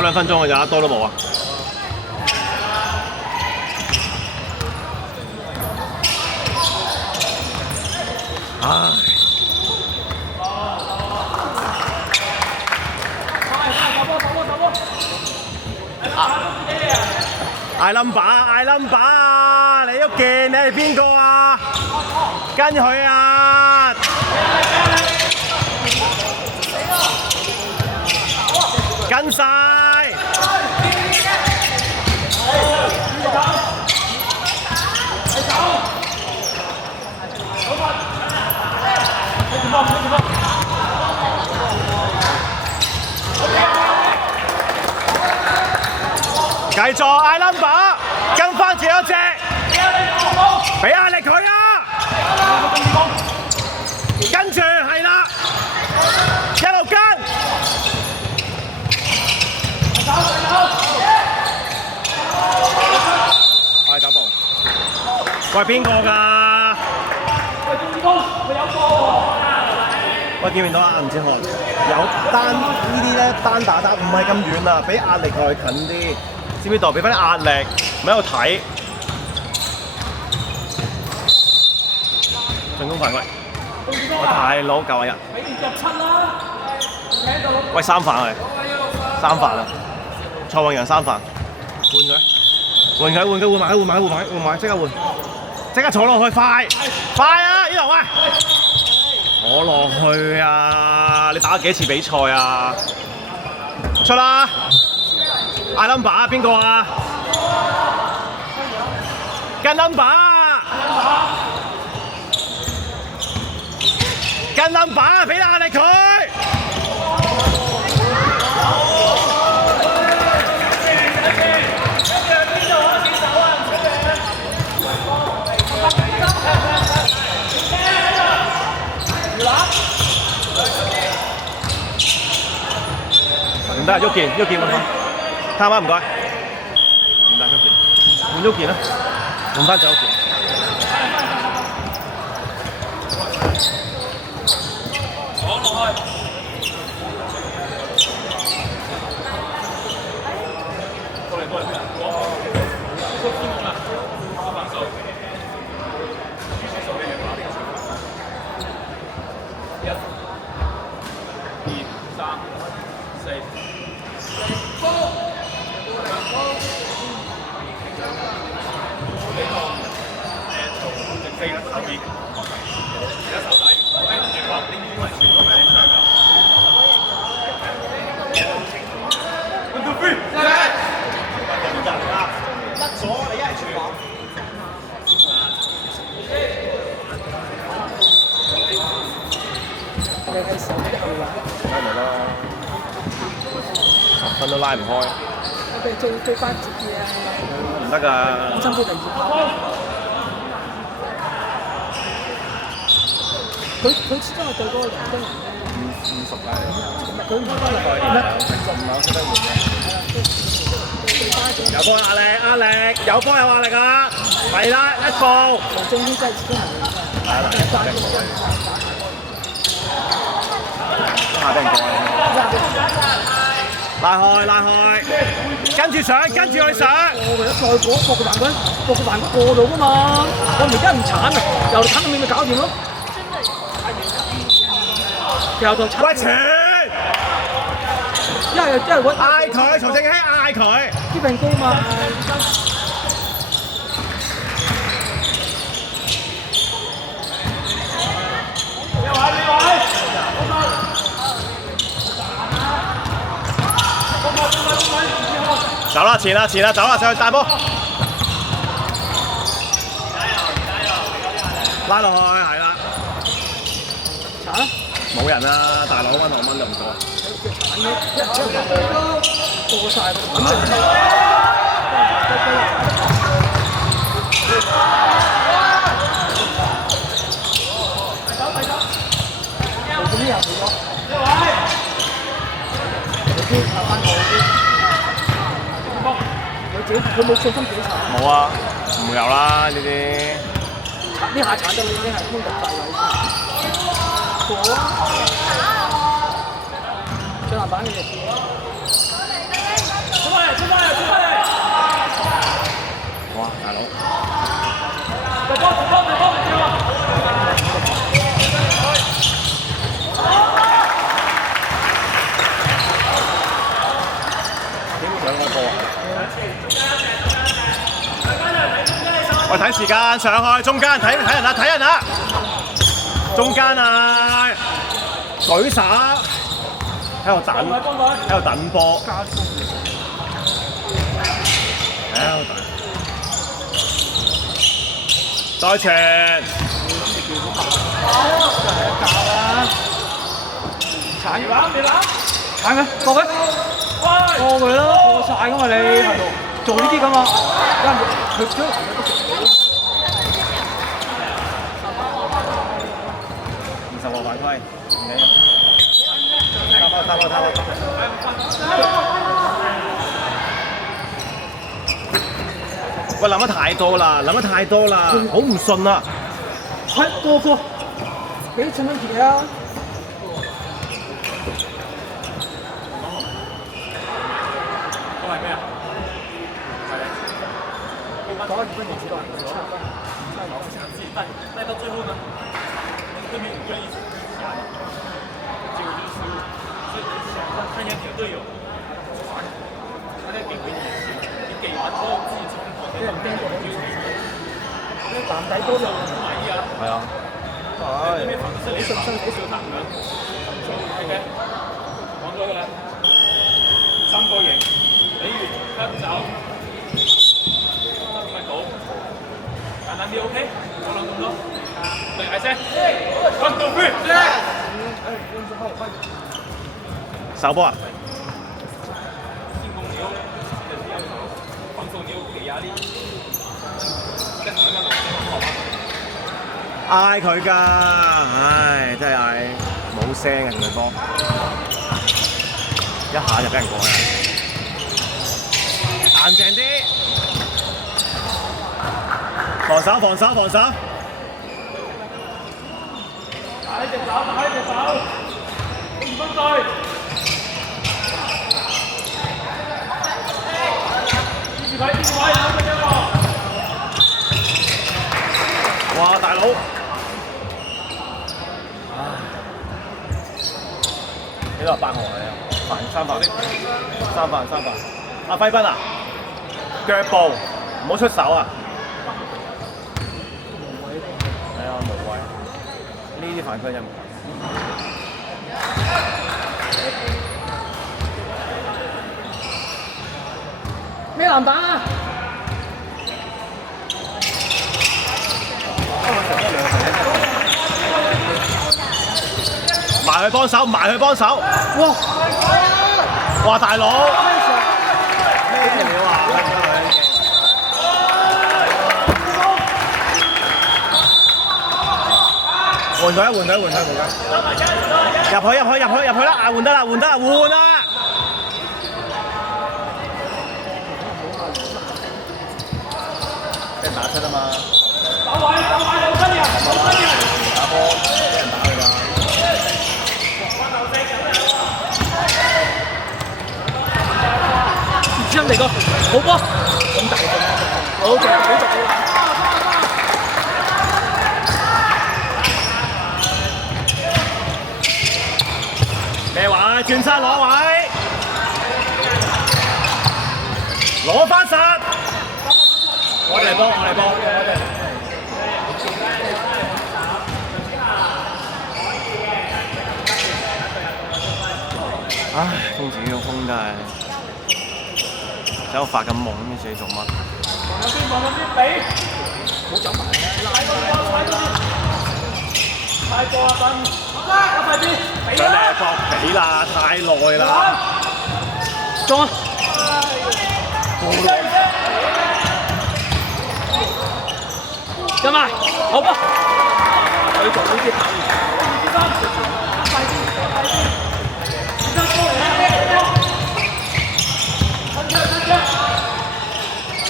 搞2分鐘嘅咋，多都冇啊！唉。嗌 number， 嗌 number 啊！你喐健，你係邊個啊？跟佢啊！跟晒！繼續嗌 number， 跟翻住嗰隻，俾壓力佢啊！跟住係啦，一路跟。係走步。喂，邊個㗎？喂，中志峰，佢有波喎！喂，見唔見到啊？吳志航有單呢啲咧，單打單唔係咁遠啊，俾壓力佢近啲。知唔知道？俾翻啲壓力，咪喺度睇。進攻犯規，我大佬9人。喂，3犯係，3犯啊！蔡永陽3犯，換埋，即刻換，即刻坐落去，快啊！呢度喂，坐落去啊！你打咗幾次比賽啊？出啦！嗌 number 啊，邊個啊？跟 number， 跟 number， 俾壓力佢。唔得，喐健換翻。貪啊，唔該。唔得，喐健，換喐健啦，換翻走喐健。攞落去。過嚟，10分都拉唔開。我哋最關節嘅啊！唔得㗎。辛苦第2跑。佢始終係對嗰個人工人咧。50㗎。佢應該翻嚟65啊，識得換嘅。有波壓力，有波有壓力啊！係啦，一步。終於真係始終係。係啦。下俾人過拉開，跟住上，跟住去上。我哋再過個環軍，個環軍過到㗎嘛。我而家唔鏟啊，由鏟到面咪搞掂咯。由到鏟。喂，傳！因為嗌佢，曹正熙嗌佢。啲病高嘛。走啦，前啦，走啦，上去大波，拉落去，係啦，冇人啊，大佬蚊就唔過，過晒。佢冇信心自己鏟。冇啊，唔會有啦呢啲。呢下鏟到你已經係空入大位。過啊！上籃板嘅嘢。我睇時間上去中間睇人啦，睇人啦，中間啊，舉手，喺度等波，喺度等，再傳，鏟佢啦，過佢，過佢啦，過晒噶嘛你，做呢啲噶嘛，佢將20個犯規，唔理啊！貪我！喂，諗得太多啦，好唔順啊！過，俾啲襯翻條啊！打2分鐘知道，带到最后呢，对面5个一起压的，结果就是失误，所以想看一下你的队友，他再给回你也行，你给完之后自己冲跑，俾人盯過你，男仔多就不滿意啊。係啊，對面反正是你手上不手擋的，OK， 黃咗㗎啦，3個贏，李源跟走。簡單啲 OK，冇諗咁多。嚟嗌聲，1 2 3，手波啊！進攻你要放鬆，你要給壓力。跟住慢慢好嗎？嗌佢㗎，唉，真係嗌冇聲嘅同佢波，一下就俾人過啦，硬淨啲。防守！打一隻手，2分隊。支持位，兩個啫喎。哇，大佬！呢度8號嚟啊，3犯。阿輝斌啊，腳步唔好出手啊！係啊，無謂。呢啲犯規真係無謂。咩籃板啊？埋去幫手！哇，大佬！咩料啊？換佢！入去啦！換得啦！換啊！俾人打出啊嘛！打位，老新人。打波俾人打佢㗎。前身嚟個好波，咁大個，好正。咩位？轉身攞位，攞翻實。我哋幫。唉，公子個風真係喺度發緊夢，唔知自己做乜。望兩邊比，好走埋太過啦，快啲，上嚟搏比啦，太耐啦。中啊！入埋，好波！佢做呢啲跑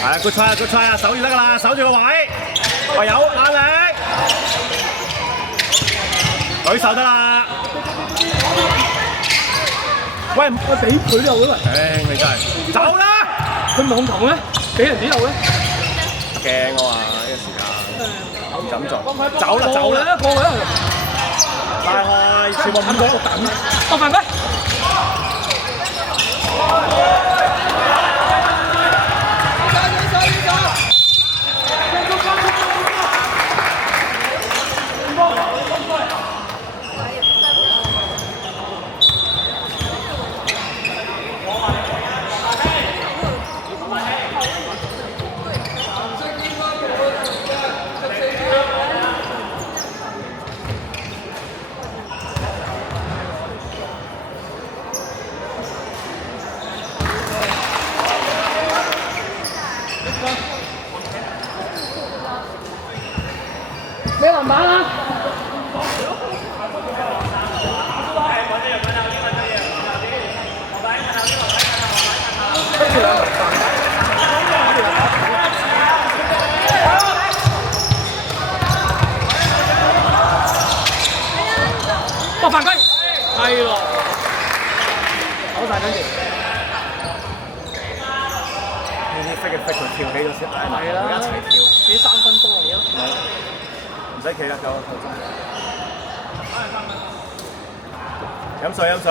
係，good try 啊，守住得㗎啦，守住個位。喂，有壓力，舉手得啦。喂，俾佢都有嘅喂。你真係走啦！佢唔係控球咩？俾人哋有咧。驚啊嘛，呢個時間。唔敢做，走啦走啦，過佢啦，拉開，小波5個，博犯規。咩籃板啊？博犯規，係咯，好大跟住。呢啲飛嘅飛佢跳起咗先，拉埋係啦，一齊跳，幾3分波嚟咯。唔使企啦，夠夠鐘。飲水飲水。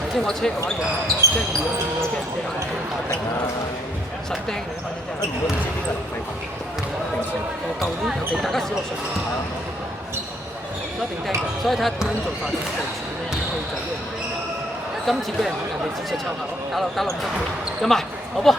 頭先我車我一樣，即係如果俾人哋打定啦，實釘嚟嘅嘛，真係。如果唔知呢個係平時。我舊年尤其大家小學上一定釘嘅，所以睇下點樣做法點部署咧，去做呢樣嘢。今次俾人哋指出抄下，打落唔出，有埋，好波。